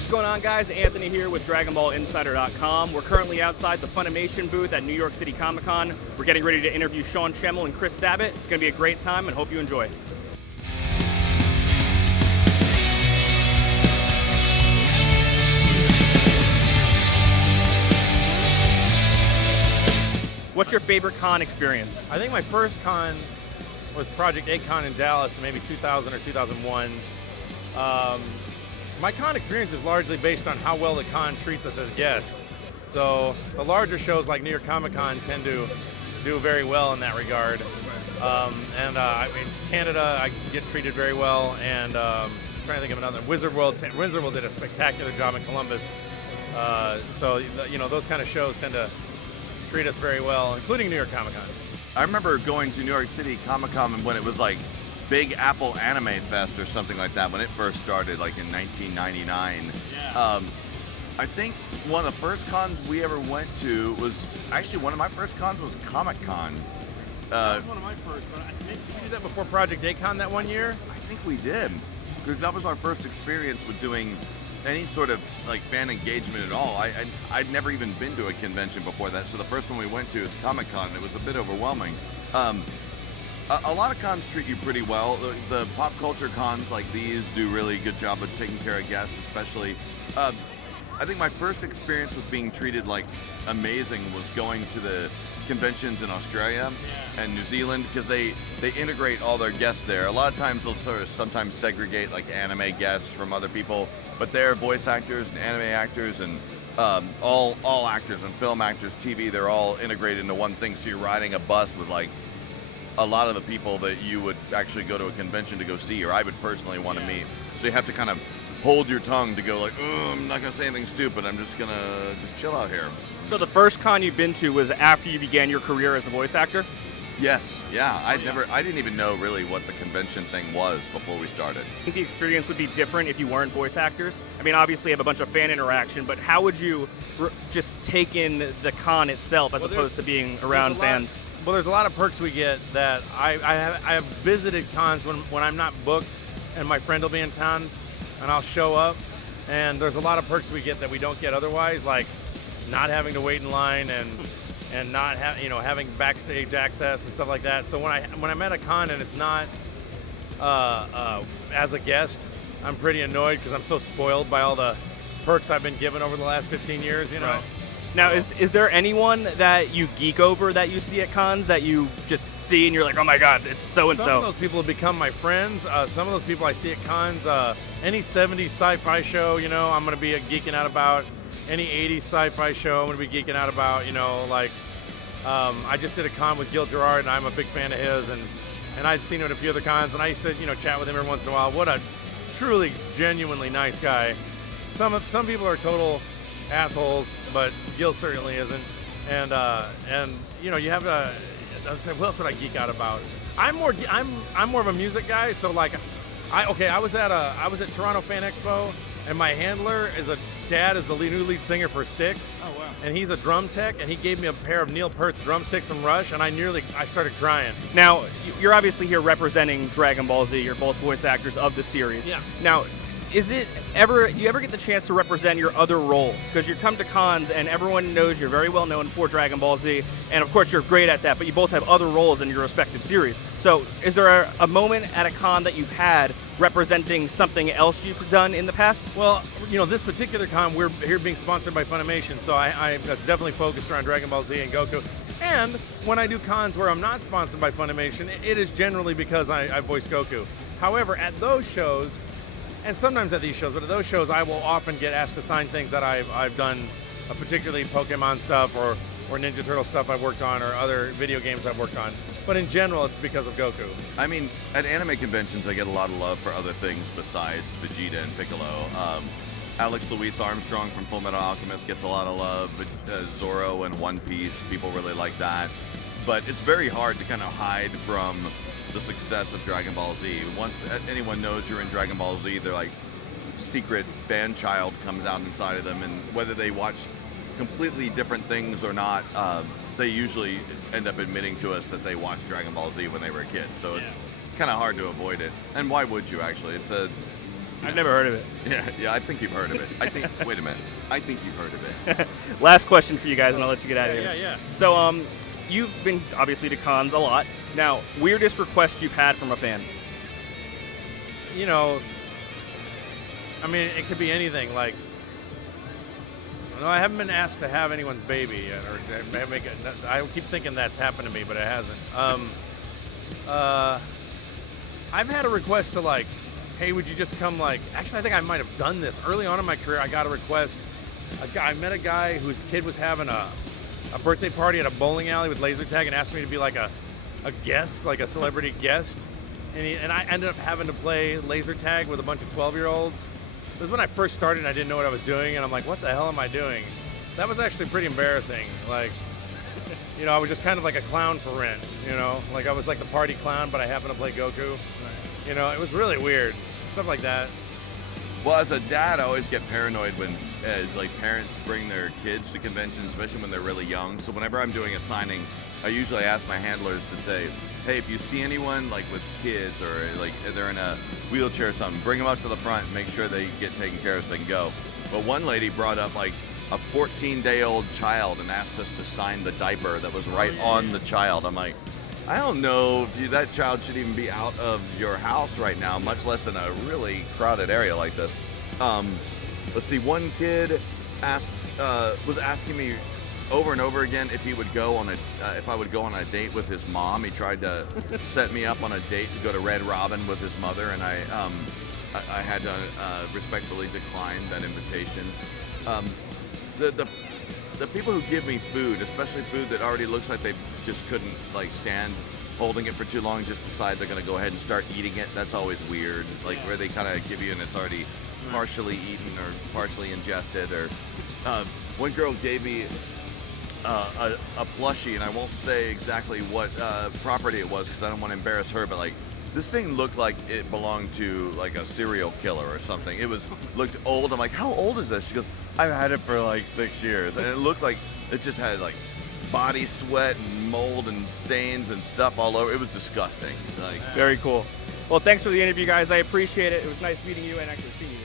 What's going on, guys? Anthony here with DragonBallInsider.com. We're currently outside the FUNimation booth at New York City Comic Con. We're getting ready to interview Sean Schemmel and Chris Sabat. It's going to be a great time and hope you enjoy. What's your favorite con experience? I think my first con was Project A-Con in Dallas in maybe 2000 or 2001. My con experience is largely based on how well the con treats us as guests. So the larger shows like New York Comic Con tend to do very well in that regard. I mean, Canada, I get treated very well, and I'm trying to think of another. Wizard World did a spectacular job in Columbus. So, you know, those kind of shows tend to treat us very well, including New York Comic Con. I remember going to New York City Comic Con when it was like Big Apple Anime Fest or something like that, when it first started, like in 1999. Yeah. I think one of the first cons we ever went to was, actually one of my first cons was Comic Con. That was one of my first, but I think we did that before Project A-Con that one year. I think we did, because that was our first experience with doing any sort of like fan engagement at all. I'd never even been to a convention before that, so the first one we went to is Comic Con, and it was a bit overwhelming. A lot of cons treat you pretty well. The pop culture cons like these do really good job of taking care of guests, especially. I think my first experience with being treated like amazing was going to the conventions in Australia and New Zealand, because they integrate all their guests there. A lot of times they'll sort of sometimes segregate like anime guests from other people, but they're voice actors and anime actors and all actors and film actors, TV, they're all integrated into one thing. So you're riding a bus with like a lot of the people that you would actually go to a convention to go see, or I would personally want to meet. So you have to kind of hold your tongue to go like, oh, I'm not gonna say anything stupid, I'm just gonna chill out here. So the first con you've been to was after you began your career as a voice actor? Yes, yeah. I didn't even know really what the convention thing was before we started. I think the experience would be different if you weren't voice actors. I mean, obviously you have a bunch of fan interaction, but how would you just take in the con itself as opposed to being around fans? Well, there's a lot of perks we get that I have visited cons when I'm not booked and my friend will be in town and I'll show up, and there's a lot of perks we get that we don't get otherwise, like not having to wait in line and not having backstage access and stuff like that. So when I'm at a con and it's not as a guest, I'm pretty annoyed because I'm so spoiled by all the perks I've been given over the last 15 years, you know. Right. Now, is there anyone that you geek over that you see at cons that you just see and you're like, oh my god, it's so-and-so? Some of those people have become my friends. Some of those people I see at cons, any 70s sci-fi show, you know, I'm going to be geeking out about. Any 80s sci-fi show I'm going to be geeking out about, you know, like, I just did a con with Gil Gerard, and I'm a big fan of his, and I'd seen him at a few other cons, and I used to, you know, chat with him every once in a while. What a truly, genuinely nice guy. Some people are total assholes, but Gil certainly isn't. And you know, you have to. I'd say, what else would I geek out about? I'm more of a music guy. So like, I was at Toronto Fan Expo, and my handler is the new lead singer for Styx. Oh wow! And he's a drum tech, and he gave me a pair of Neil Peart's drumsticks from Rush, and I started crying. Now, you're obviously here representing Dragon Ball Z. You're both voice actors of the series. Yeah. Now, do you ever get the chance to represent your other roles? Because you come to cons and everyone knows you're very well known for Dragon Ball Z, and of course you're great at that, but you both have other roles in your respective series. So is there a moment at a con that you've had representing something else you've done in the past? Well, you know, this particular con, we're here being sponsored by FUNimation, so it's definitely focused around Dragon Ball Z and Goku. And when I do cons where I'm not sponsored by FUNimation, it is generally because I voice Goku. However, at those shows, and sometimes at these shows, but at those shows I will often get asked to sign things that I've done, particularly Pokemon stuff or Ninja Turtle stuff I've worked on, or other video games I've worked on. But in general, it's because of Goku. I mean, at anime conventions I get a lot of love for other things besides Vegeta and Piccolo. Alex Louis Armstrong from Full Metal Alchemist gets a lot of love. Zoro and One Piece, people really like that. But it's very hard to kind of hide from the success of Dragon Ball Z. Once anyone knows you're in Dragon Ball Z, their like secret fan child comes out inside of them, and whether they watch completely different things or not, they usually end up admitting to us that they watched Dragon Ball Z when they were a kid. So it's kind of hard to avoid it. And why would you actually? I've never heard of it. Yeah, I think you've heard of it. Wait a minute. I think you've heard of it. Last question for you guys, and I'll let you get out of here. Yeah. So, you've been obviously to cons a lot. Now, weirdest request you've had from a fan? You know, I mean, it could be anything. Like, no, I haven't been asked to have anyone's baby yet, or make it. I keep thinking that's happened to me, but it hasn't. I've had a request to like, hey, would you just come? Like, actually, I think I might have done this early on in my career. I got a request. I met a guy whose kid was having a birthday party at a bowling alley with laser tag and asked me to be like a guest, like a celebrity guest. And I ended up having to play laser tag with a bunch of 12-year-olds. This is when I first started and I didn't know what I was doing, and I'm like, what the hell am I doing? That was actually pretty embarrassing. Like, you know, I was just kind of like a clown for rent, you know? Like, I was like the party clown, but I happened to play Goku. You know, it was really weird. Stuff like that. Well, as a dad, I always get paranoid when like parents bring their kids to conventions, especially when they're really young. So whenever I'm doing a signing, I usually ask my handlers to say, hey, if you see anyone like with kids or like they're in a wheelchair or something, bring them up to the front and make sure they get taken care of so they can go. But one lady brought up like a 14-day-old child and asked us to sign the diaper that was right on the child. I'm like, I don't know if that child should even be out of your house right now, much less in a really crowded area like this. Let's see, one kid was asking me over and over again if he would go on if I would go on a date with his mom. He tried to set me up on a date to go to Red Robin with his mother, and I had to respectfully decline that invitation. The people who give me food, especially food that already looks like they just couldn't like stand holding it for too long, just decide they're gonna go ahead and start eating it. That's always weird. Like where they kind of give you and it's already partially eaten or partially ingested. Or one girl gave me a plushie, and I won't say exactly what property it was because I don't want to embarrass her, but like this thing looked like it belonged to like a serial killer or something. It looked old. I'm like, how old is this? She goes, I've had it for like 6 years, and it looked like it just had like body sweat and mold and stains and stuff all over. It was disgusting. Like, very cool. Well, thanks for the interview, guys. I appreciate it. It was nice meeting you and actually seeing you.